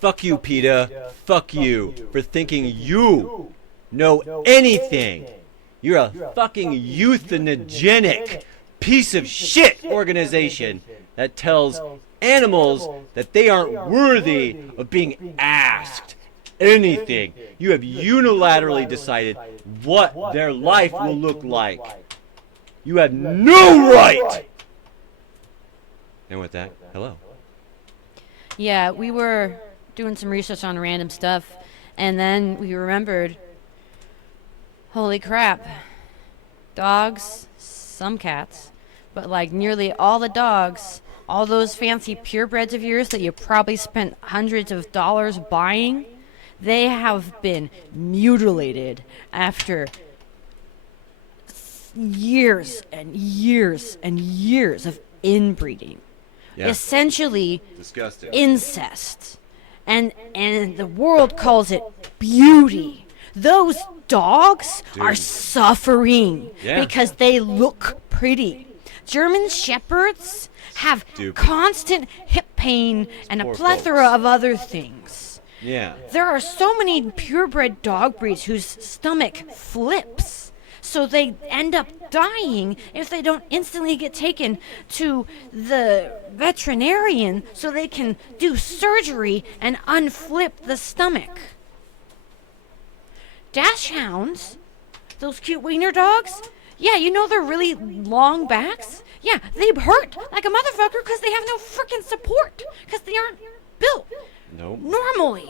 Fuck you, Peta. Fuck you for thinking you know anything. You're a fucking euthanogenic piece of shit organization that tells animals that they aren't worthy of being asked anything. You have unilaterally decided what their life will look like. You have no right. And with that, hello. Yeah, we were doing some research on random stuff, and then we remembered, holy crap, dogs, some cats, but like nearly all the dogs, all those fancy purebreds of yours that you probably spent hundreds of dollars buying, they have been mutilated after years and years and years of inbreeding. Yeah. Essentially Disgusting. incest. And the world calls it beauty. Those dogs are suffering because they look pretty. German shepherds have constant hip pain and a plethora of other things. Yeah. There are so many purebred dog breeds whose stomach flips, so they end up dying if they don't instantly get taken to the veterinarian so they can do surgery and unflip the stomach. Dachshunds, those cute wiener dogs, yeah, you know they're really long backs? Yeah, they hurt like a motherfucker because they have no freaking support, because they aren't built normally.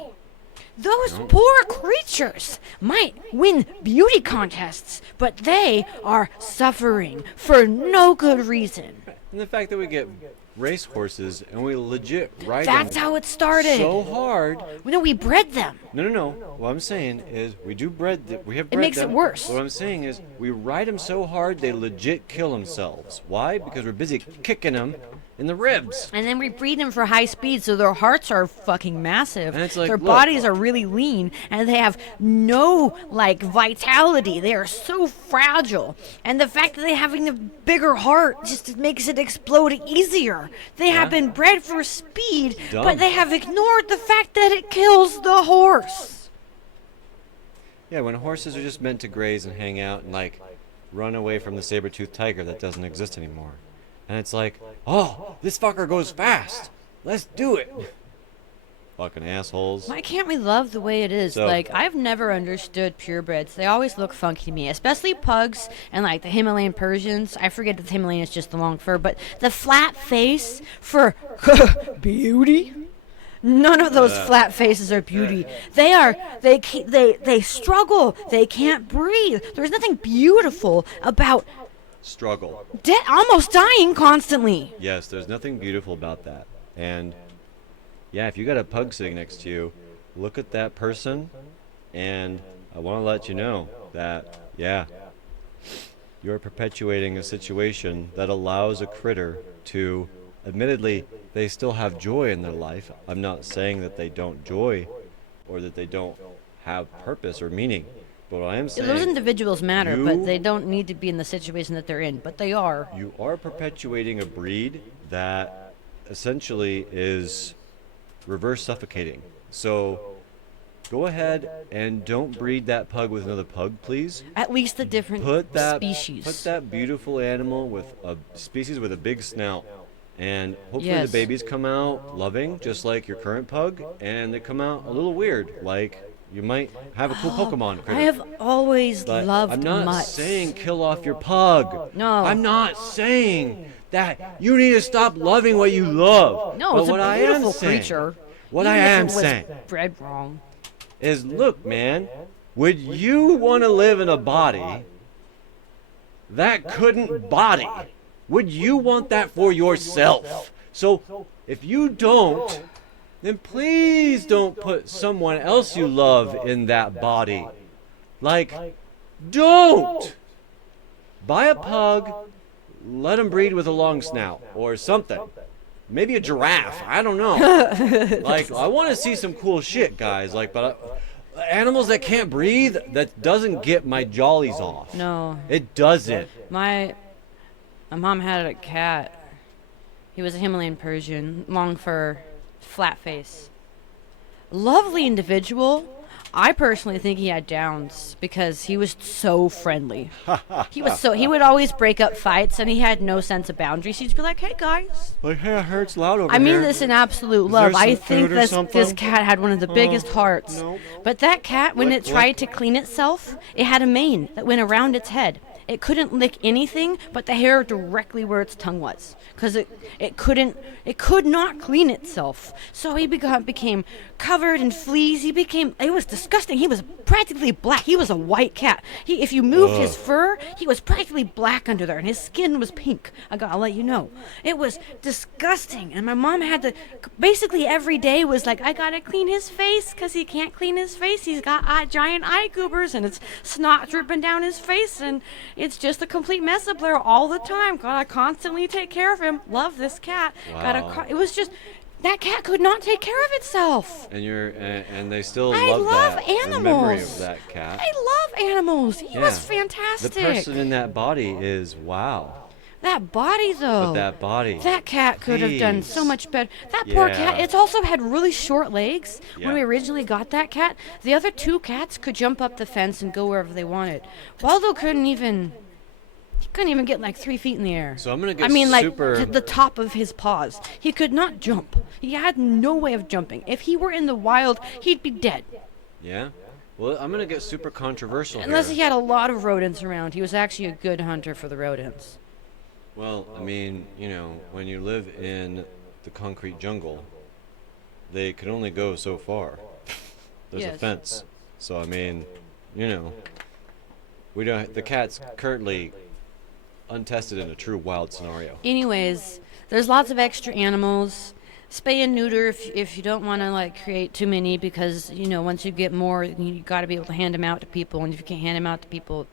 Those poor creatures might win beauty contests, but they are suffering for no good reason. And the fact that we get race horses and we legit ride That's them how it started. so hard. No, we bred them. No. What I'm saying is we do bred them. We have bred It makes them. it worse. What I'm saying is we ride them so hard they legit kill themselves. Why? Because we're busy kicking them in the ribs. And then we breed them for high speed, so their hearts are fucking massive. And it's like, their look, bodies are really lean, and they have no, vitality. They are so fragile. And the fact that they having a bigger heart just makes it explode easier. They have been bred for speed, but they have ignored the fact that it kills the horse. Yeah, when horses are just meant to graze and hang out and, run away from the saber-toothed tiger that doesn't exist anymore. And it's like, oh, this fucker goes fast. Let's do it. Fucking assholes. Why can't we love the way it is? So- I've never understood purebreds. They always look funky to me, especially pugs and the Himalayan Persians. I forget that the Himalayan is just the long fur, but the flat face for beauty? None of those flat faces are beauty. They struggle. They can't breathe. There's nothing beautiful about Struggle. almost dying constantly. Yes, there's nothing beautiful about that. And yeah, if you got a pug sitting next to you, look at that person, and I want to let you know that, you're perpetuating a situation that allows a critter to, admittedly, they still have joy in their life. I'm not saying that they don't joy or that they don't have purpose or meaning. But what I am saying, Those individuals matter, but they don't need to be in the situation that they're in, but they are. you are perpetuating a breed that essentially is reverse suffocating. So go ahead and don't breed that pug with another pug, please. At least a different species. Put that beautiful animal with a species with a big snout. And hopefully Yes. the babies come out loving, just like your current pug, and they come out a little weird, like you might have a cool Pokemon critter. I have always But loved I'm not mutts. saying kill off your pug. No. I'm not saying that you need to stop loving what you love. No, But it's what a I am beautiful saying- creature. What Even I if am it was saying bred wrong. is, look, man, would you want to live in a body that couldn't body? Would you want that for yourself? So if you don't, then please don't put someone else you love in that body. Don't! Buy a pug, let him breed with a long snout or something. Maybe a giraffe. I don't know. I want to see some cool shit, guys. But animals that can't breathe, that doesn't get my jollies off. No. It doesn't. My mom had a cat. He was a Himalayan Persian, long fur, flat face. Lovely individual. I personally think he had downs because he was so friendly. He would always break up fights and he had no sense of boundaries. He'd be like, "Hey guys." Like, hey, I heard it's loud over I mean here. this in absolute Is love. there I some think food or this something? cat had one of the biggest hearts. Nope. But that cat, when it tried to clean itself, it had a mane that went around its head. It couldn't lick anything but the hair directly where its tongue was, because it could not clean itself. So he became covered in fleas. It was disgusting. He was practically black. He was a white cat. If you moved his fur, he was practically black under there, and his skin was pink. I'll let you know. It was disgusting, and my mom had to, basically every day was like, I gotta clean his face, because he can't clean his face. He's got giant eye goobers, and it's snot dripping down his face, and it's just a complete mess up there all the time. Gotta constantly take care of him. Love this cat. Wow. It was just, that cat could not take care of itself. And they still I love love that. animals. The memory of that cat. I love animals. He was fantastic. The person in that body is wow. That body, though. But that body. That cat could have done so Jeez. much better. That poor Yeah. cat. It's also had really short legs. Yeah. When we originally got that cat, the other two cats could jump up the fence and go wherever they wanted. Waldo couldn't even. He couldn't even get like 3 feet in the air. So I'm gonna get to the top of his paws. He could not jump. He had no way of jumping. If he were in the wild, he'd be dead. Yeah? Well, I'm gonna get super controversial Unless here. he had a lot of rodents around. He was actually a good hunter for the rodents. Well, I mean, when you live in the concrete jungle, they can only go so far. There's a Yes. fence. So, I mean, we don't. The cat's currently untested in a true wild scenario. Anyways, there's lots of extra animals. Spay and neuter if you don't want to create too many, because once you get more, you got to be able to hand them out to people, and if you can't hand them out to people,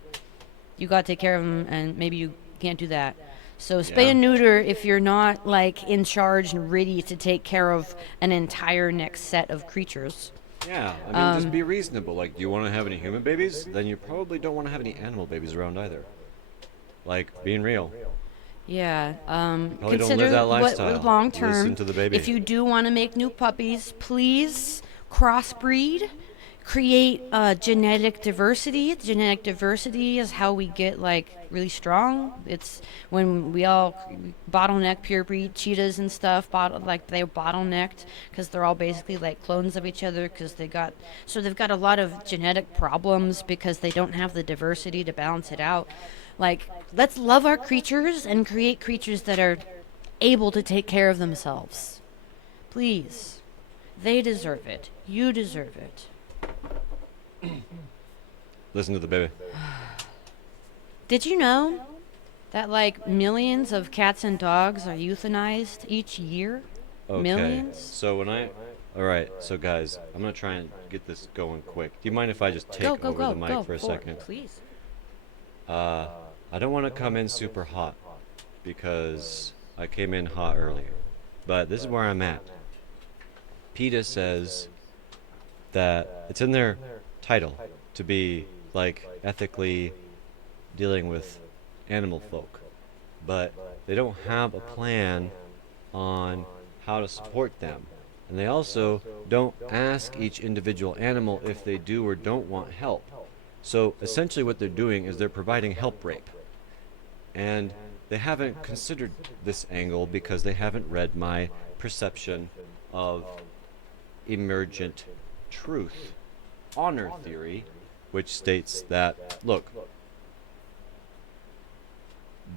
you got to take care of them, and maybe you can't do that. So spay and neuter if you're not in charge and ready to take care of an entire next set of creatures. Yeah, I mean, just be reasonable. Do you want to have any human babies? Then you probably don't want to have any animal babies around either. Being real. Yeah. Probably don't Consider live that lifestyle. long term. Listen to the baby. If you do want to make new puppies, please crossbreed. Create genetic diversity. Genetic diversity is how we get really strong. It's when we all bottleneck purebred cheetahs and stuff. They're bottlenecked because they're all basically clones of each other, because they've got a lot of genetic problems because they don't have the diversity to balance it out. Let's love our creatures and create creatures that are able to take care of themselves. Please. They deserve it. You deserve it. Listen to the baby. Did you know that millions of cats and dogs are euthanized each year? Okay. Millions? So alright, so guys, I'm gonna try and get this going quick. Do you mind if I just take over the mic for a second? Please. I don't want to come in super hot because I came in hot earlier. But this is where I'm at. PETA says that it's in their title to be ethically dealing with animal folk, but they don't have a plan on how to support them, and they also don't ask each individual animal if they do or don't want help. So essentially what they're doing is they're providing help rape, and they haven't considered this angle because they haven't read my perception of emergent truth honor theory, which states that, look,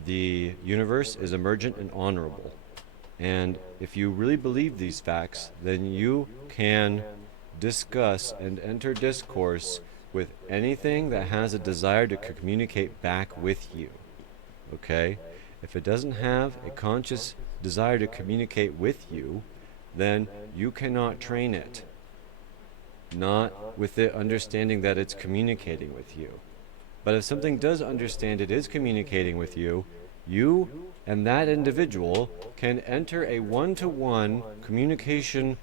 the universe is emergent and honorable. And if you really believe these facts, then you can discuss and enter discourse with anything that has a desire to communicate back with you. Okay? If it doesn't have a conscious desire to communicate with you, then you cannot train it. Not with it understanding that it's communicating with you. But if something does understand it is communicating with you, you and that individual can enter a one-to-one communication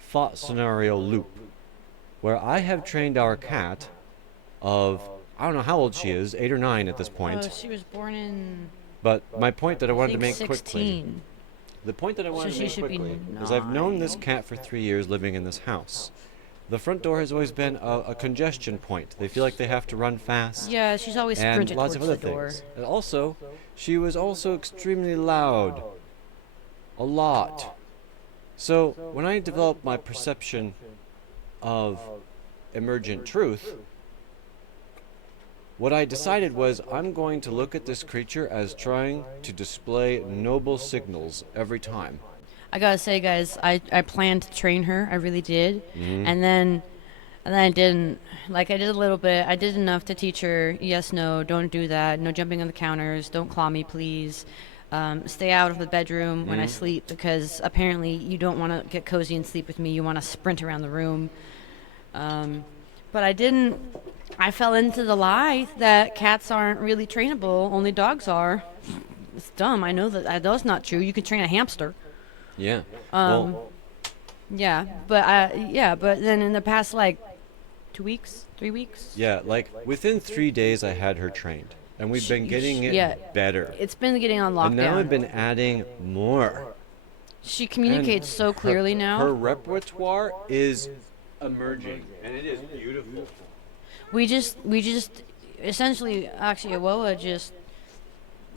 thought scenario loop, where I have trained our cat of, I don't know how old she is, 8 or 9 at this point. Oh, she was born in, But my point that I wanted to I think, make quickly. 16. The point that I want So to she make should be quickly is I've known this 9. cat for 3 years living in this house. The front door has always been a congestion point. They feel like they have to run fast. Yeah, she's always And sprinted lots towards of other the door. things. And also, she was also extremely loud. A lot. So, when I developed my perception of emergent truth, what I decided was I'm going to look at this creature as trying to display noble signals every time. I gotta say, guys, I planned to train her. I really did. Mhm. And then I didn't. Like, I did a little bit. I did enough to teach her, yes, no, don't do that. No jumping on the counters. Don't claw me, please. Stay out of the bedroom when I sleep, because apparently you don't want to get cozy and sleep with me. You want to sprint around the room. But I didn't. I fell into the lie that cats aren't really trainable. Only dogs are. It's dumb. I know that that's not true. You can train a hamster. Yeah. Yeah, but then in the past, like, 2 weeks, 3 weeks, Yeah, like within 3 days I had her trained. And we've been getting it yeah. better. It's been getting on And now I've lockdown. been adding more. She communicates so clearly now. Her repertoire is emerging, and it is beautiful. We just essentially, actually, Awoa just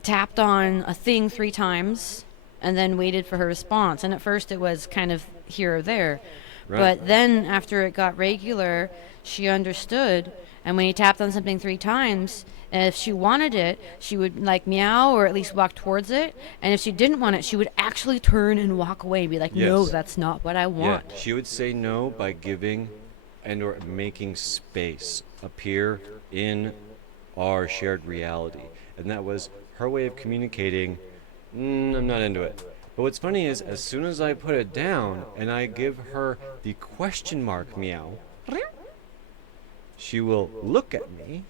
tapped on a thing 3 times and then waited for her response. And at first it was kind of here or there. Right. But then after it got regular, she understood. And when he tapped on something 3 times, and if she wanted it, she would like meow or at least walk towards it. And if she didn't want it, she would actually turn and walk away, be like, no, Yes. that's not what I want. Yeah, she would say no by giving and or making space appear in our shared reality. And that was her way of communicating, I'm not into it. But what's funny is, as soon as I put it down and I give her the question mark meow, she will look at me,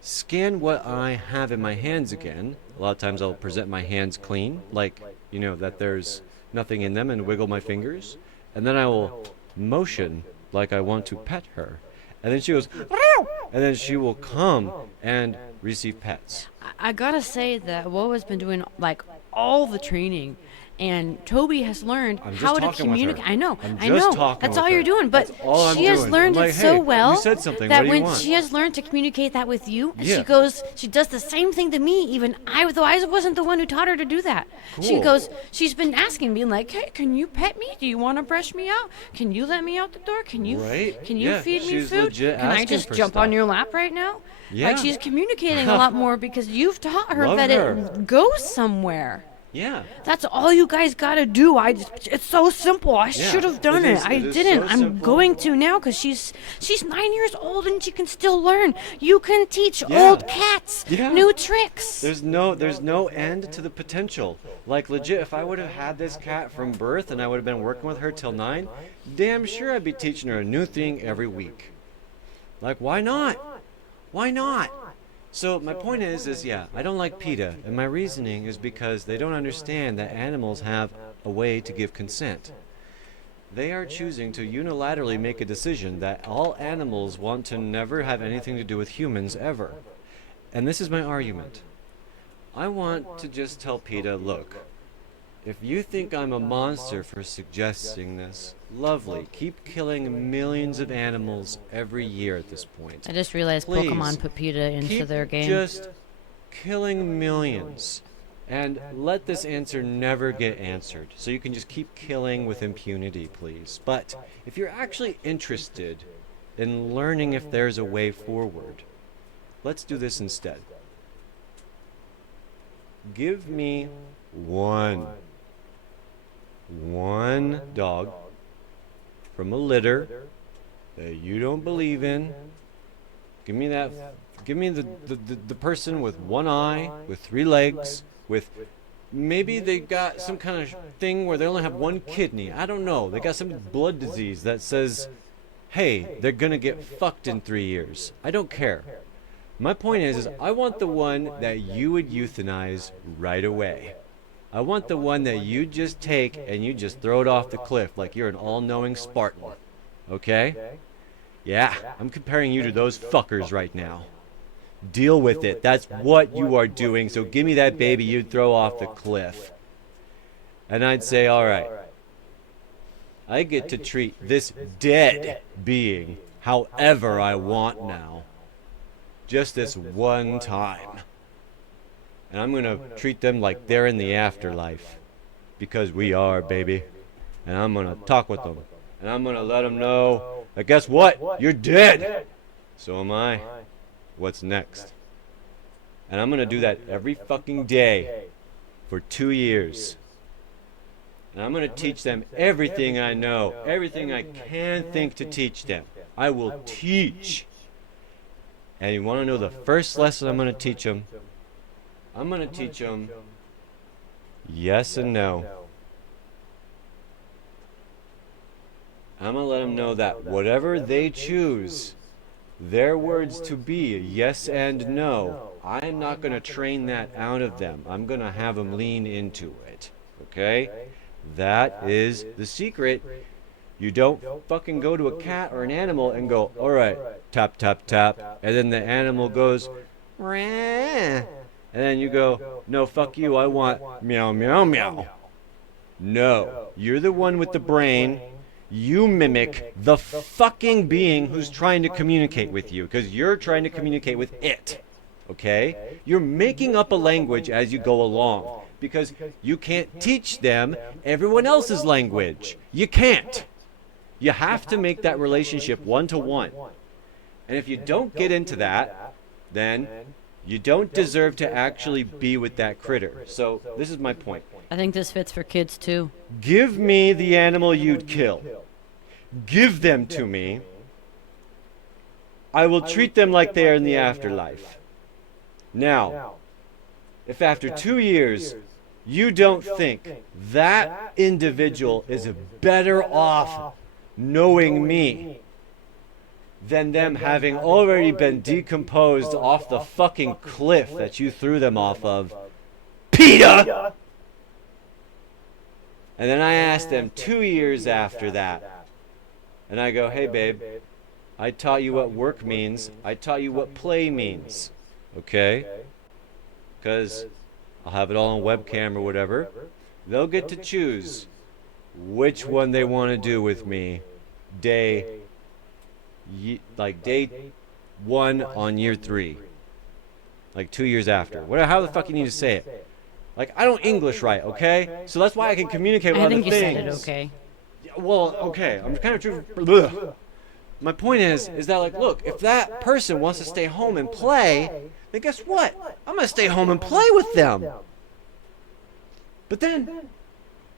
scan what I have in my hands again. A lot of times I'll present my hands clean, like, that there's nothing in them, and wiggle my fingers. And then I will motion like I want to pet her. And then she goes, and then she will come and receive pets. I gotta say that Woa's been doing like all the training, and Toby has learned I'm just how to talking with communicate. her. I know, I'm I just know. talking That's with all you're her. doing. But That's all I'm she has doing. learned I'm it like, so hey, well you said something. that What do you when want? she has learned to communicate that with you, and Yeah. she does the same thing to me. Even though I wasn't the one who taught her to do that. Cool. She's been asking, being like, hey, can you pet me? Do you want to brush me out? Can you let me out the door? Can you Right? Can you Yeah, feed me she's food? legit Can I asking just for jump on stuff. your lap right now? Yeah. Like, she's communicating a lot more because you've taught her Love that her. it goes somewhere. Yeah. That's all you guys gotta do. It's so simple. I should have done it it. is- I it is didn't. so I'm simple. going to now because she's 9 years old and she can still learn. You can teach Yeah. old cats Yeah. new tricks. There's no end to the potential. Like, legit, if I would have had this cat from birth and I would have been working with her till 9, damn sure I'd be teaching her a new thing every week. Like, why not? Why not? So my point is yeah, I don't like PETA, and my reasoning is because they don't understand that animals have a way to give consent. They are choosing to unilaterally make a decision that all animals want to never have anything to do with humans ever. And this is my argument. I want to just tell PETA, look, if you think I'm a monster for suggesting this, lovely. Keep killing millions of animals every year at this point. I just realized Please, Pokemon put PETA into Keep their game. just killing millions. And let this answer never get answered. So you can just keep killing with impunity, please. But if you're actually interested in learning if there's a way forward, let's do this instead. Give me one dog from a litter that you don't believe in. Give me that. Give me the person with one eye, with 3 legs, with maybe they got some kind of thing where they only have 1 kidney. I don't know. They got some blood disease that says, hey, they're gonna get fucked in 3 years. I don't care. My point is I want the one that you would euthanize right away. I want the one that you just take and you just throw it off the cliff like you're an all-knowing Spartan. Okay? Yeah, I'm comparing you to those fuckers right now. Deal with it. That's what you are doing, so give me that baby you'd throw off the cliff. And I'd say, all right, I get to treat this dead being however I want now. Just this one time. And I'm going to treat them like they're in the afterlife. Because we are, baby. And I'm going to talk with them. And I'm going to let them know that guess what? You're dead. So am I. What's next? And I'm going to do that every fucking day for 2 years. And I'm going to teach them everything I know, everything I can think to teach them. I will teach. And you want to know the first lesson I'm going to teach them? I'm going to teach them yes and no. I'm going to let them know that whatever they choose, their words to be yes and no, I'm not going to train that out of them. I'm going to have them lean into it. Okay? That is the secret. You don't fucking go to a cat or an animal and go, all right, tap, tap, tap. And then the animal goes, rah. And then you go, no, fuck you, I want meow, meow, meow. No, you're the one with the brain. You mimic the fucking being who's trying to communicate with you because you're trying to communicate with it. Okay? You're making up a language as you go along because you can't teach them everyone else's language. You can't. You have to make that relationship one-to-one. And if you don't get into that, then you don't deserve to actually be with that critter. So this is my point. I think this fits for kids too. Give me the animal you'd kill. Give them to me. I will treat them like they are in the afterlife. Now, if after 2 years you don't think that individual is better off knowing me than them having already been decomposed off the fucking cliff that you threw them off of, Peta! And then I asked them 2 years after that, and I go, hey babe, I taught you what work means, I taught you what play means, okay? Because I'll have it all on webcam or whatever. They'll get to choose which one they want to do with me day 1 on year 3. Like 2 years after. How the fuck you need to say it? Like, I don't English right, okay? So that's why I can communicate with other things. I think you said it okay. Well, okay, I'm kind of true. My point is that, like, look, if that person wants to stay home and play, then guess what? I'm going to stay home and play with them. But then,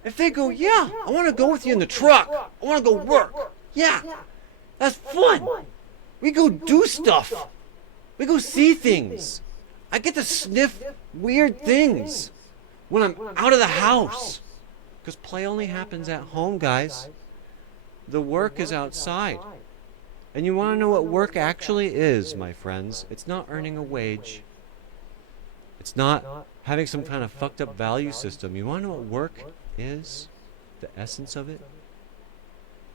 if they go, yeah, I want to go with you in the truck. I want to go work. Yeah, that's fun. We go do stuff. We go see things. I get to sniff weird things when I'm out of the house. Because play only happens at home, guys. The work is outside. And you want to know what work actually is, my friends? It's not earning a wage. It's not having some kind of fucked up value system. You want to know what work is? The essence of it?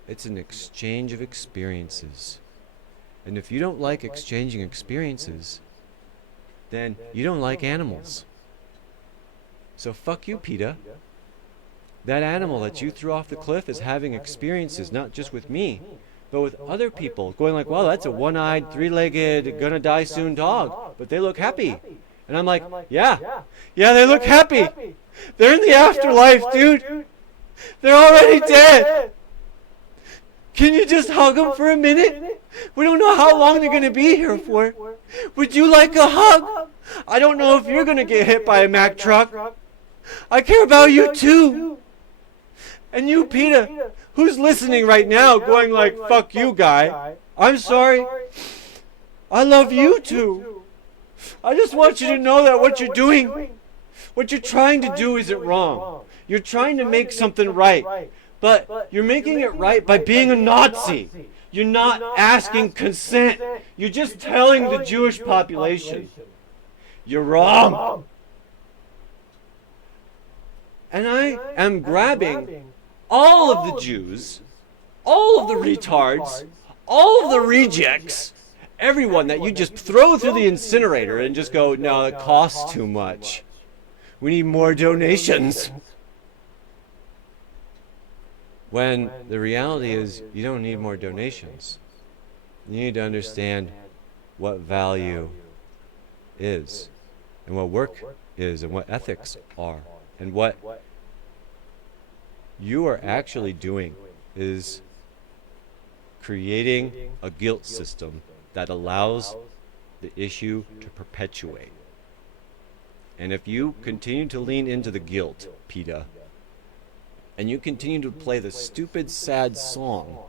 It's an exchange of experiences. And if you don't like exchanging experiences, then you don't like animals. So fuck you, Peta. That animal that you threw off the cliff is having experiences, not just with me, but with other people, going like, well, that's a one-eyed, three-legged, gonna-die-soon dog, but they look happy. And I'm like, yeah, they look happy. They're in the afterlife, dude. They're already dead. Can you just hug them for a minute? We don't know how long they're going to be here for. Would you like a hug? I don't know if you're going to get hit by a Mack truck. I care about you too. And you, Peta, who's listening right now going like, fuck you, guy. I'm sorry. I love you too. I just want you to know that what you're doing, what you're trying to do isn't wrong. You're trying to make something right. But you're making it right by being a Nazi. You're not asking consent. You're just telling the Jewish population. You're wrong. And I am grabbing all of the Jews, all of the retards, all of the rejects, everyone that you just throw through the incinerator and just go, no, it costs too much. We need more donations. When the reality is you don't need more donations. You need to understand what value is, and what work is, and what ethics are, and what you are actually doing is creating a guilt system that allows the issue to perpetuate. And if you continue to lean into the guilt, Peta, and you continue to play the stupid, sad song,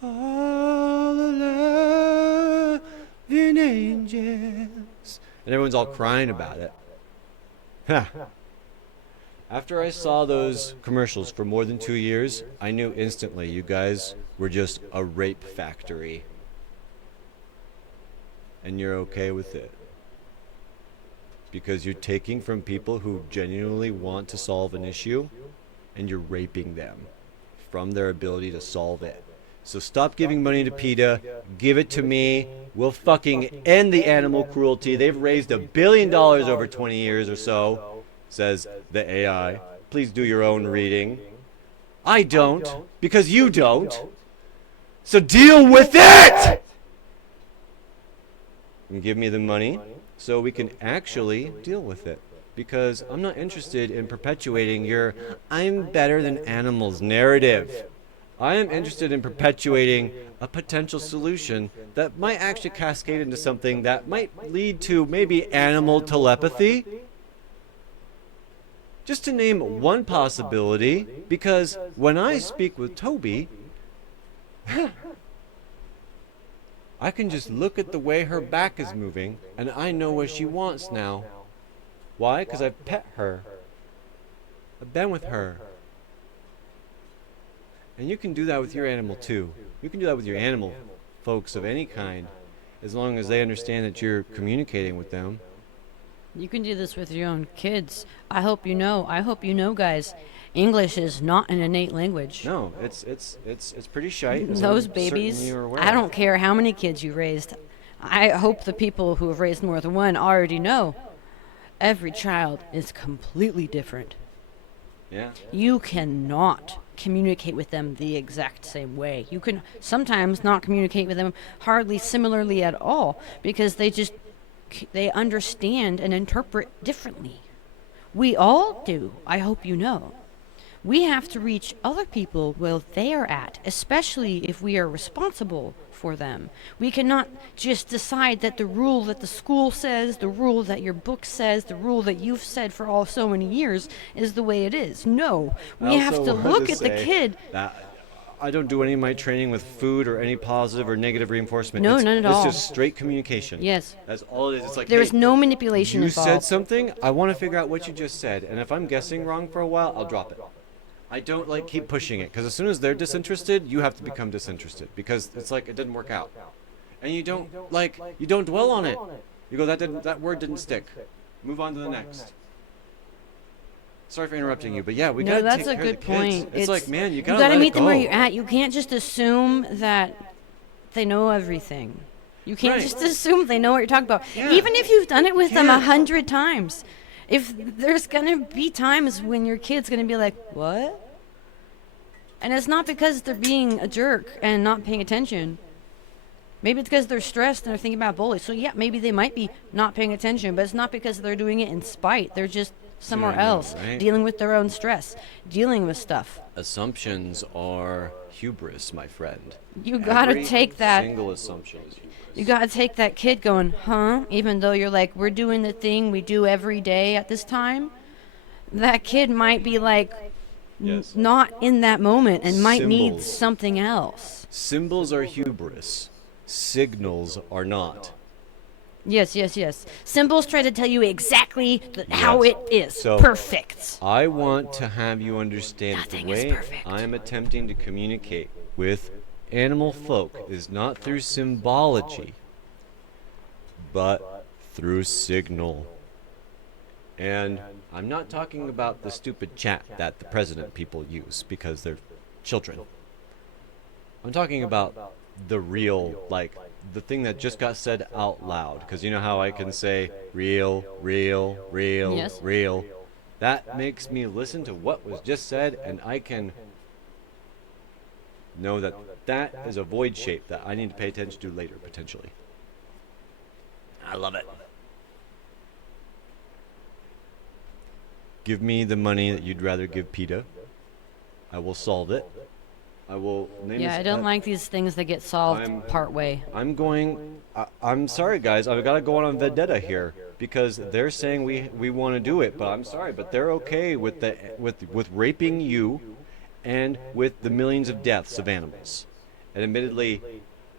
all the loving angels, and everyone's all crying about it. Ha! After I saw those commercials for more than 2 years, I knew instantly you guys were just a rape factory. And you're okay with it. Because you're taking from people who genuinely want to solve an issue, and you're raping them from their ability to solve it. So stop giving money to PETA, give it to me. We'll fucking end the animal cruelty. They've raised $1 billion over 20 years or so, says the AI. Please do your own reading. I don't, because you don't. So deal with it! And give me the money so we can actually deal with it. Because I'm not interested in perpetuating your I'm better than animals narrative. I am interested in perpetuating a potential solution that might actually cascade into something that might lead to maybe animal telepathy. Just to name one possibility, because when I speak with Toby, I can just look at the way her back is moving, and I know what she wants now. Why? Because I've pet her. I've been with her. And you can do that with your animal too. You can do that with your animal folks of any kind, as long as they understand that you're communicating with them. You can do this with your own kids. I hope you know, guys. English is not an innate language. No, it's pretty shite. Those babies, I don't care how many kids you raised. I hope the people who have raised more than one already know. Every child is completely different. Yeah. You cannot communicate with them the exact same way. You can sometimes not communicate with them hardly similarly at all, because they understand and interpret differently. We all do, I hope you know. We have to reach other people where they are at, especially if we are responsible for them. We cannot just decide that the rule that the school says, the rule that your book says, the rule that you've said for all so many years is the way it is. No, we have to look at the kid. I don't do any of my training with food or any positive or negative reinforcement. No, none at all. It's just straight communication. Yes. That's all it is. It's like, there is no manipulation involved. You said something, I want to figure out what you just said, and if I'm guessing wrong for a while, I'll drop it. I don't keep pushing it, because as soon as they're disinterested, you have to become disinterested, because it's like it didn't work out. And you don't dwell on it. You go, that word didn't stick. Move on to the next. Sorry for interrupting you, but yeah, we gotta take care of the kids. No, that's a good point. It's like, man, you gotta meet them where you're at. You can't just assume that they know everything. You can't just assume they know what you're talking about. Yeah. Even if you've done it with them 100 times. If there's gonna be times when your kid's gonna be like, what? And it's not because they're being a jerk and not paying attention. Maybe it's because they're stressed and they're thinking about bullies. So yeah, maybe they might be not paying attention, but it's not because they're doing it in spite. They're just somewhere else, dealing with their own stress, dealing with stuff. Assumptions are hubris, my friend. You gotta take that. Single assumption is hubris. You gotta take that kid going, huh? Even though you're like, we're doing the thing we do every day at this time. That kid might be like, not in that moment and might need something else. Symbols are hubris. Signals are not. Yes. Symbols try to tell you exactly how it is. So, perfect. I want to have you understand that the way I am attempting to communicate with animal folk is not through symbology, but through signal. And I'm not talking about the stupid chat that the president people use because they're children. I'm talking about the real, the thing that just got said out loud. Because you know how I can say real, Yes. real. That makes me listen to what was just said, and I can know that that is a void shape that I need to pay attention to later, potentially. I love it. Give me the money that you'd rather give Peta. I will solve it. I will name Yeah, this I don't like these things that get solved part way. I'm sorry, guys. I've got to go on a vendetta here because they're saying we want to do it, but I'm sorry, but they're okay with with raping you and with the millions of deaths of animals. And admittedly,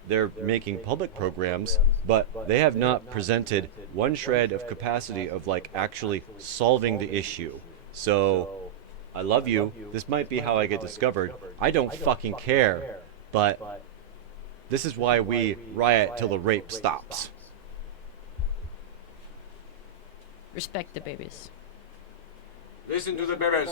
they're making public programs, but they have not presented one shred of capacity of like actually solving the issue. So I love you. This might be how I get discovered. I don't fucking care. But this is why we riot till the rape stops. Respect the babies. Listen to the babies.